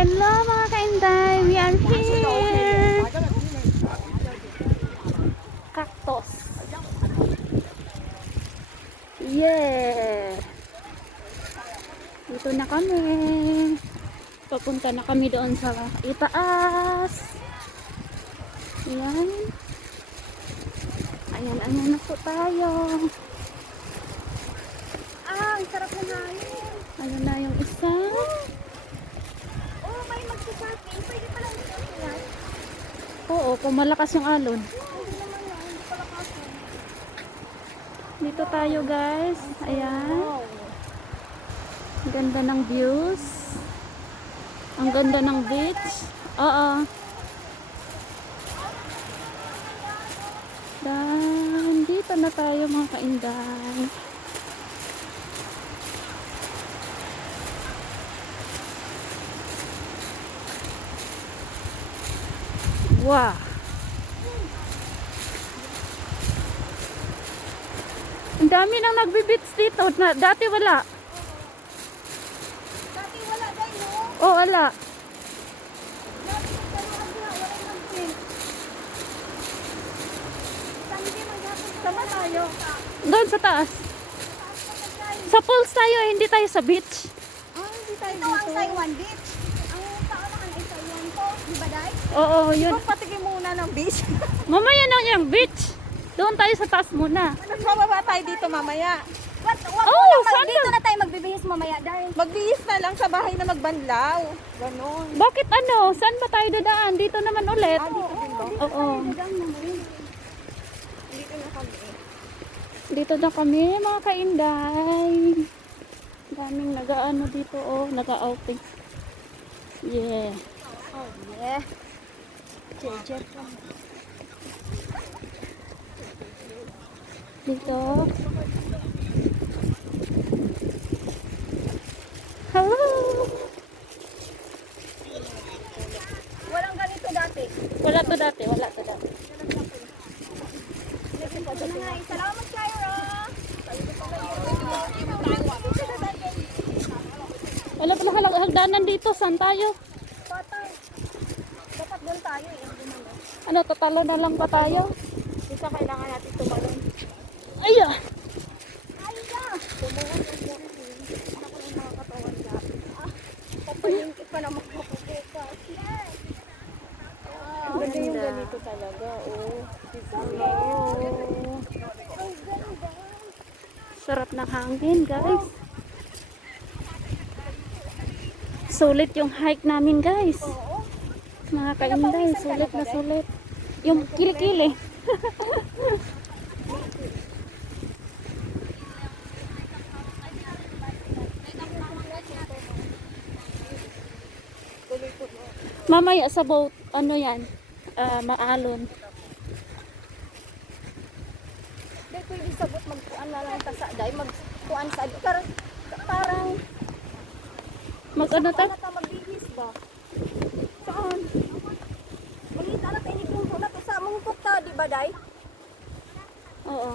Hello mga kainday, we are here. Cactus. Yeah. Dito na kami. Papunta na kami doon sa itaas. Ayan. Ayan na po tayo. Ang sarap na hangin. Ayan na yung isa. Oh, may magsasaking. Pwede pala ito yan. Oo, kung malakas yung alon. Hindi naman yan. Hindi pala kasi. Dito tayo guys. Ayan. Ang ganda ng views. Ang ganda ng beach. Oo. Dan, dito na tayo mga kainday. Wow. Ang dami nang nagbi-beach dito. Dati wala. Dati wala dahil no. Oh, wala. Dati nagtaruan sila. Wala mag-print. Hindi mag-hapon. Sama tayo. Doon sa taas. Sa pools tayo, hindi tayo sa beach. Hindi tayo dito. Ito ang Taiwan Beach. Ang taon ay Taiwan to. Di ba dahil? Oo, yun. Patigin muna ng beach. Mamaya na yung beach. Doon tayo sa taas muna. Magbababa tayo dito mamaya. Wag Oh, saan dito ka? na tayo magbibihis mamaya dahil. Magbihis na lang sa bahay na magbanlaw. Ganon. Bakit ano? Saan ba tayo dadaan? Dito naman ulit. Dito din ba? Oo. Dito na kami. Dito na kami mga kainday. Daming nag-ano dito oh. Nag-outing. Yeah. Oh yeah. Jejet. Dito. Hello. Walang ganito dati. Wala to dati. Wala to dati. Salamat kayo. Wala pala hagdanan dito. Saan tayo? Patay. Dapat doon tayo eh. Ano, tatalo na lang pa tayo? Isa kailangan natin tumalon. Aya! Ay na! Tumalon ang buhay. Ako yung mga katawan dati. Papayingkit pa naman ako bukas. Yes! Ganda yung ganito talaga. Oh. Oh. Sarap ng hangin, guys. Sulit yung hike namin, guys. Oo. Mga kainday, sulit na sulit. Yung kilikili. Mamaya sa boat, ano yan? Maalon. Dahil pwede sabot magkuan na lang ta sa day. Magkuan sa day. Parang Mag-ano ta? ano ta magbihis ba? Saan? Malita na tayo ni na to sa mungkok ta, di ba day? Oo.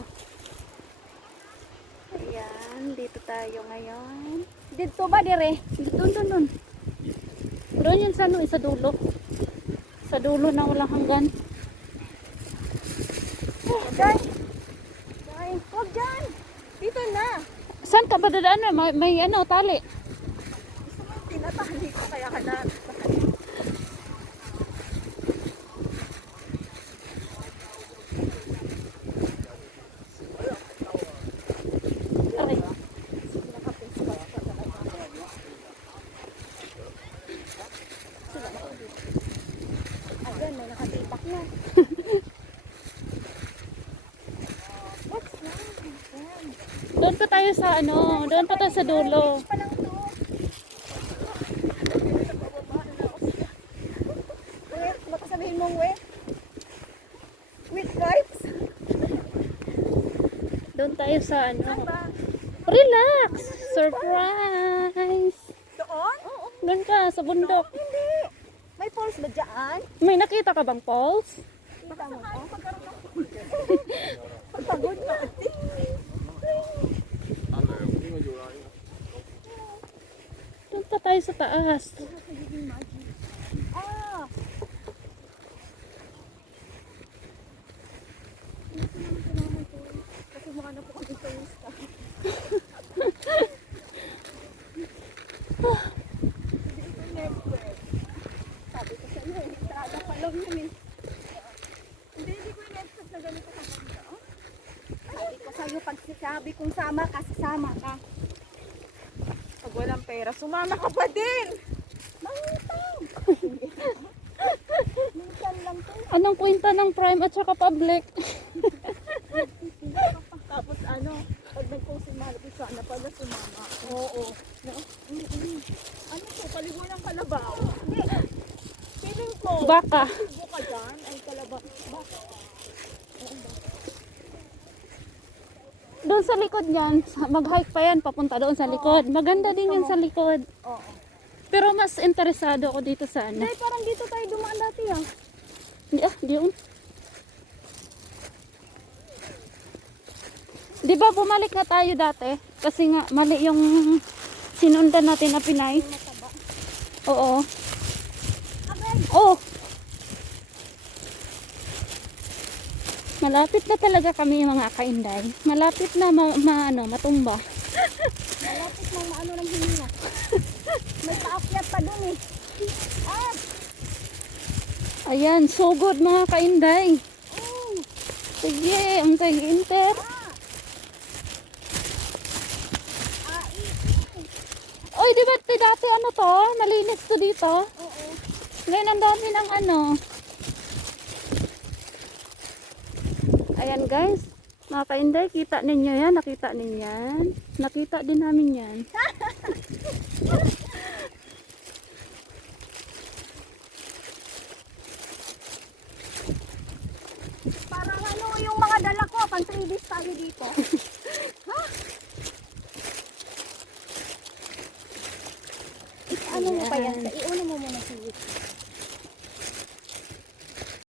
Ayan, dito tayo ngayon. Dito ba dire? Doon. Doon yun sa, ano, sa dulo. Sa dulo na walang hanggan. Day. Day, huwag dyan. Dito na. Saan ka ba dadaan? May ano, tali. Gusto mo tinatali ko kaya ka na. Aray. Ayan, may nakatipak na. What's now? Ayan. Doon pa tayo sa ano, doon pa tayo sa dulo. Pa lang to. Wait, baka sabihin mong wait. With vibes? Doon tayo sa ano. Saan ba? Relax! Surprise! Doon? Oo. Doon ka, sa bundok. Hindi. May pulse ba dyan? May nakita ka bang falls? Kita mo ko? Pagod na. Doon pa tayo sa taas. Magiging magic. lang yun eh. Hindi ko in-expect na ganito ka ganda. Oh. Sabi ko sa'yo, pag sabi kong sama ka, sasama ka. Pag walang pera, sumama ka pa din. Mangutang! Minsan lang to. Anong kwenta ng prime at saka public? Tapos ano, pag nag-post si Marky, sana pala sumama. Oo. No? Ano to, paligoy ng kalabaw. Hindi. Feeling ko, Baka. sigo ka dyan, ay kalabaw. Baka. Doon sa likod niyan, mag-hike pa yan, papunta doon sa likod. Maganda din yan sa likod. Oo. Pero mas interesado ako dito sa ano. Hindi, parang dito tayo dumaan dati ah. Di yun. Di ba bumalik na tayo dati? Kasi nga, mali yung sinundan natin na Pinay. Mataba. Oo. Abay! Oh! Malapit na talaga kami mga kainday. Malapit na matumba. Malapit na maano ng hinila. May paakyat pa dun eh. Ah! Ayan, so good mga kainday. Oh! Sige, ang kay-inter. Oy, di ba dati ano to? Malinis to dito. Oo. Ngayon ang dami ng ano. Ayan guys. Mga kainday, kita ninyo yan. Nakita ninyo yan. Nakita din namin yan. Parang ano yung mga dala ko, pang 3 days tayo dito. Ha? Ano mo pa yan? Iuna mo muna si